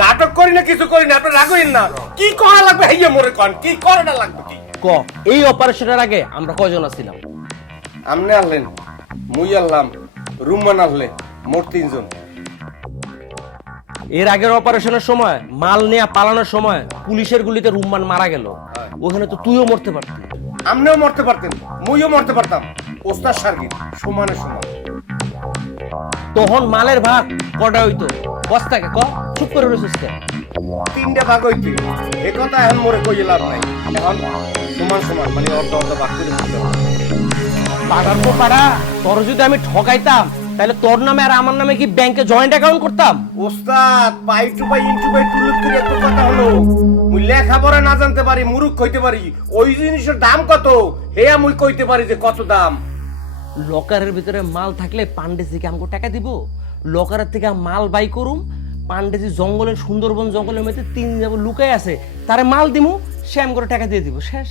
নাটক করি না কিছু করি না আপনি রাগুইন না। কি করা লাগবে হাইয়া মোরে কন? কি করাটা লাগবে কি? ক এই অপারেশনের আগে আমরা কয়জন আছিলাম? আমনে আনলেন মুই আনলাম রুম্মান আনলে মোট তিনজন। এর আগের অপারেশনের সময় মাল নিয়ে পালানোর সময় পুলিশের গুলিতে রুম্মান মারা গেল। ওখানে তো তুইও মরতে পারতি। আমনেও মরতে পারতেন মুইও মরতে পারতাম। ওস্তাদ সার্গিন সমানে সমান। তখন মালের ভাগ কটা হইতো? বস্তাকে ক? চুপ করে রয়েছিস? তিনটা ভাগ হইতে। এ কথা এখন মোরে কইয়ে লাভ নাই। এখন সমান সমান মানে অর্ধ অর্ধ ভাগ করে দিতে পাড়ার পর পাড়া তোর যদি আমি ঠকাইতাম তাহলে তোর নামে আর আমার নামে কি ব্যাংকে জয়েন্ট অ্যাকাউন্ট করতাম? ওস্তাদ পাই টু পাই ইনটু পাই টুলুত করে এত কথা হলো। মুই লেখাপড়া না জানতে পারি মুরুখ হইতে পারি। ওই জিনিসের দাম কত? হে মুই কইতে পারি যে কত দাম। লকারের ভিতরে মাল থাকলে পান্ডেজিকে আমাকে টাকা দিব। লকারের থেকে মাল বাই করুম। পান্ডেজি জঙ্গলের সুন্দরবন জঙ্গলের মধ্যে তিন যাব লুকাই আছে। তারে মাল দিমু, সে করে টাকা দিয়ে দিব। শেষ।